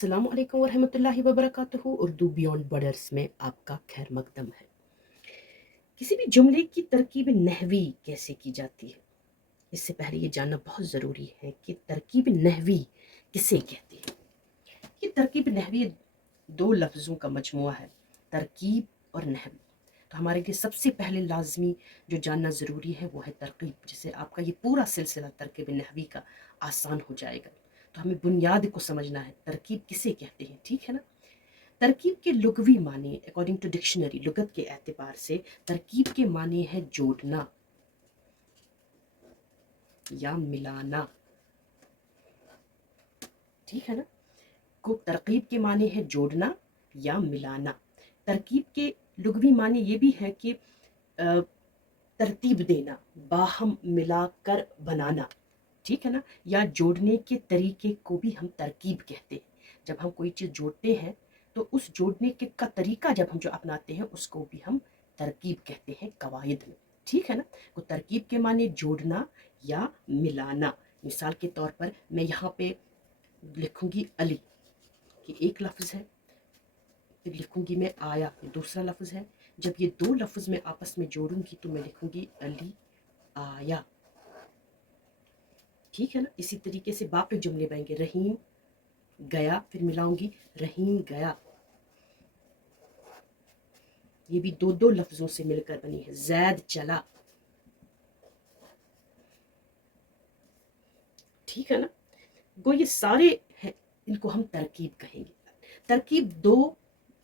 अस्सलाम वालेकुम वरहमतुल्लाहि वबरकातुहू। उर्दू बियॉन्ड बॉर्डर्स में आपका खैर मकदम है। किसी भी जुमले की तरकीब नहवी कैसे की जाती है, इससे पहले ये जानना बहुत ज़रूरी है कि तरकीब नहवी किसे कहती है। ये तरकीब नहवी दो लफ्ज़ों का मजमुआ है, तरकीब और नहवी। तो हमारे लिए सबसे पहले लाजमी जो जानना ज़रूरी है वो है तरकीब, जिससे आपका ये पूरा सिलसिला तरकीब नहवी का आसान हो जाएगा। तो हमें बुनियाद को समझना है, तरकीब किसे कहते हैं, ठीक है ना। तरकीब के लुग़वी माने अकॉर्डिंग टू डिक्शनरी, लुगत के एतबार से तरकीब के माने है जोड़ना या मिलाना, ठीक है ना। को तरकीब के माने है जोड़ना या मिलाना। तरकीब के लुग़वी माने ये भी है कि तरतीब देना, बाहम मिलाकर बनाना, ठीक है ना। या जोड़ने के तरीके को भी हम तरकीब कहते हैं। जब हम कोई चीज़ जोड़ते हैं तो उस जोड़ने के का तरीका जब हम जो अपनाते हैं उसको भी हम तरकीब कहते हैं कवायद में, ठीक है ना। तो तरकीब के माने जोड़ना या मिलाना। मिसाल के तौर पर मैं यहाँ पे लिखूंगी अली, कि एक लफ्ज़ है, फिर लिखूंगी मैं आया, ये दूसरा लफ्ज़ है। जब ये दो लफ्ज़ मैं आपस में जोड़ूंगी तो मैं लिखूंगी अली आया, ठीक है ना। इसी तरीके से बाकी जुमले बनेंगे, रहीम गया, फिर मिलाऊंगी रहीम गया, ये भी दो दो लफ्जों से मिलकर बनी है। जैद चला, ठीक है ना। गो ये सारे हैं, इनको हम तरकीब कहेंगे। तरकीब दो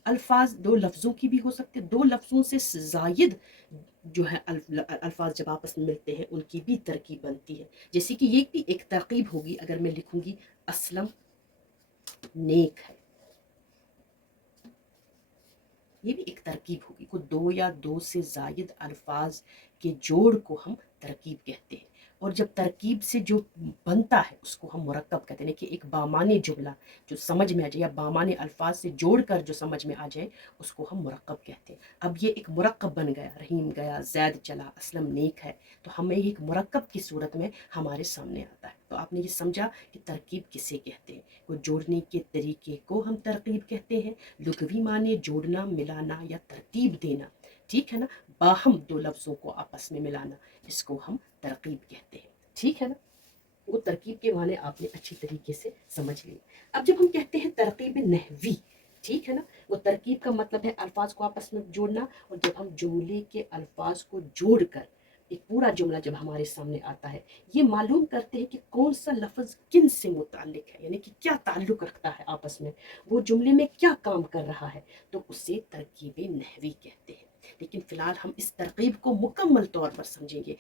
अल्फाज, दो लफ्ज़ों की भी हो सकती है, दो लफ्ज़ों से जायद जो है अल्फाज जब आपस में मिलते हैं उनकी भी तरकीब बनती है। जैसे कि ये भी एक तरकीब होगी, अगर मैं लिखूंगी असलम नेक है, ये भी एक तरकीब होगी। को दो या दो से जायद अल्फाज के जोड़ को हम तरकीब कहते हैं। और जब तरकीब से जो बनता है उसको हम मुरक्कब कहते हैं, कि एक बामाने जुमला जो समझ में आ जाए या बामाने अल्फाज से जोड़ कर जो समझ में आ जाए उसको हम मुरक्कब कहते हैं। अब ये एक मुरक्कब बन गया, रहीम गया, जैद चला, असलम नेक है, तो हमें एक मुरक्कब की सूरत में हमारे सामने आता है। तो आपने ये समझा कि तरकीब किसे कहते हैं। वो जोड़ने के तरीके को हम तरकीब कहते हैं, लुग़वी माने जोड़ना, मिलाना या तरतीब देना, ठीक है ना। बाहम दो लफ्ज़ों को आपस में मिलाना, इसको हम तरकीब कहते हैं, ठीक है ना। वो तरकीब के माने आपने अच्छी तरीके से समझ लिए। अब जब हम कहते हैं तरकीब नहवी, ठीक है ना, वो तरकीब का मतलब है अल्फाज को आपस में जोड़ना। और जब हम जुमले के अल्फाज को जोड़कर एक पूरा जुमला जब हमारे सामने आता है, ये मालूम करते हैं कि कौन सा लफ्ज़ किन से मुताल्लिक है, यानी कि क्या ताल्लुक़ रखता है आपस में, वो जुमले में क्या काम कर रहा है, तो उसे तरकीब नहवी कहते हैं। लेकिन फ़िलहाल हम इस तरकीब को मुकम्मल तौर पर समझेंगे,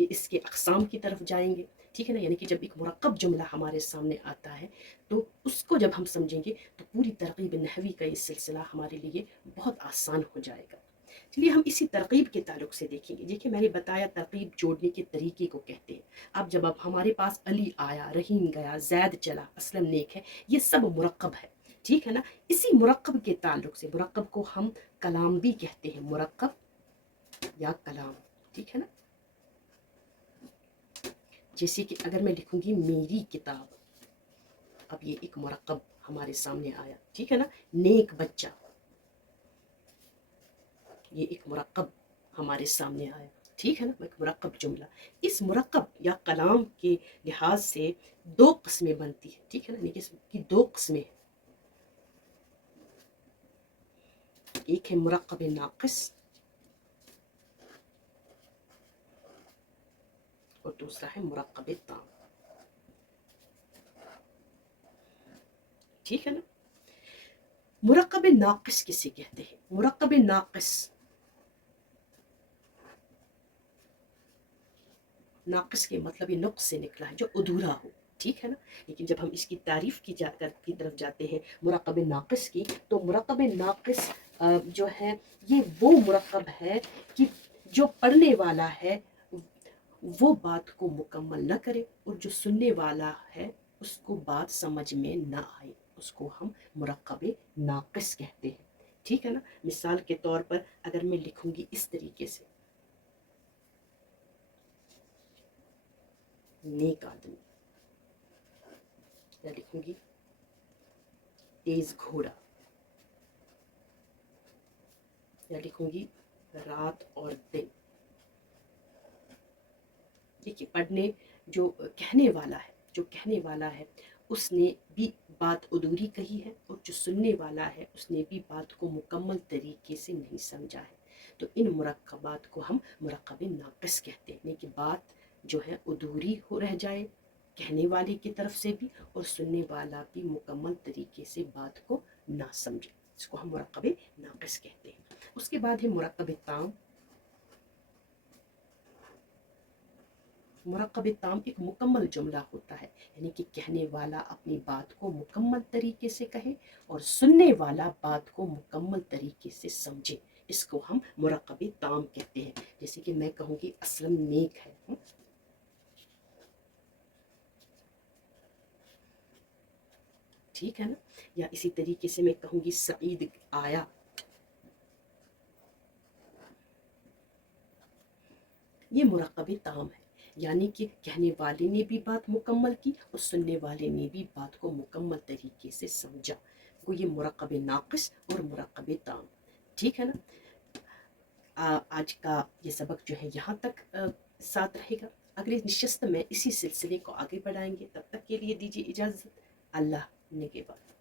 इसके अक़साम की तरफ जाएंगे, ठीक है ना। यानी कि जब एक मुरक्कब जुमला हमारे सामने आता है तो उसको जब हम समझेंगे तो पूरी तरकीब नहवी का ये सिलसिला हमारे लिए बहुत आसान हो जाएगा। चलिए हम इसी तरकीब के ताल्लुक से देखेंगे। देखिए मैंने बताया तरकीब जोड़ने के तरीके को कहते हैं। अब जब अब हमारे पास अली आया, रहीम गया, जैद चला, असलम नेक है, ये सब मुरक्कब है, ठीक है ना। इसी मुरक्कब के ताल्लुक से, मुरक्कब को हम कलाम भी कहते हैं, मुरक्कब या कलाम, ठीक है ना। जैसे कि अगर मैं लिखूंगी मेरी किताब, अब ये एक मुरक्कब हमारे सामने आया, ठीक है ना। नेक बच्चा, ये एक मुरक्कब हमारे सामने आया, ठीक है ना, एक मुरक्कब जुमला। इस मुरक्कब या कलाम के लिहाज से दो किस्में बनती है, ठीक है ना, यानी कि दो किस्में हैं। एक है मुरक्कब नाक़िस और दूसरा है मुरक्कब ताम, ठीक है ना। मुरक्कब नाक़िस किसे कहते हैं? मुरक्कब नाक़िस, नाक़िस के मतलब ये नुक्स से निकला है, जो अधूरा हो, ठीक है ना। लेकिन जब हम इसकी तारीफ की तरफ जाते हैं मुरक्कब नाक़िस की, तो मुरक्कब नाक़िस जो है ये वो मुरक्कब है कि जो पढ़ने वाला है वो बात को मुकम्मल न करे और जो सुनने वाला है उसको बात समझ में न आए, उसको हम मुरक्कब नाक़िस कहते हैं, ठीक है ना। मिसाल के तौर पर अगर मैं लिखूंगी इस तरीके से, नेक आदमी, या लिखूंगी तेज घोड़ा, या लिखूंगी रात और दिन। देखिए पढ़ने जो कहने वाला है उसने भी बात अधूरी कही है, और जो सुनने वाला है उसने भी बात को मुकम्मल तरीके से नहीं समझा है। तो इन मुरक्कबात को हम मुरक्कब नाक़िस कहते हैं कि बात जो है अधूरी हो रह जाए कहने वाले की तरफ से भी, और सुनने वाला भी मुकम्मल तरीके से बात को ना समझे, इसको हम मुरक्कब नाक़िस कहते हैं। उसके बाद है मुरक्कब ताम। मुरक्कब ताम एक मुकम्मल जुमला होता है, यानी कि कहने वाला अपनी बात को मुकम्मल तरीके से कहे और सुनने वाला बात को मुकम्मल तरीके से समझे, इसको हम मुरक्कब ताम कहते हैं। जैसे कि मैं कहूँगी असलम नेक है, ठीक है ना। या इसी तरीके से मैं कहूँगी सईद आया, ये मुरक्कब ताम है, यानी कि कहने वाले ने भी बात मुकम्मल की और सुनने वाले ने भी बात को मुकम्मल तरीके से समझा। वो ये मुरक्कब नाक़िस और मुरक्कब ताम, ठीक है ना। आज का ये सबक जो है यहाँ तक साथ रहेगा। अगले नशस्त में इसी सिलसिले को आगे बढ़ाएंगे। तब तक के लिए दीजिए इजाज़त। अल्लाह ने के बाद।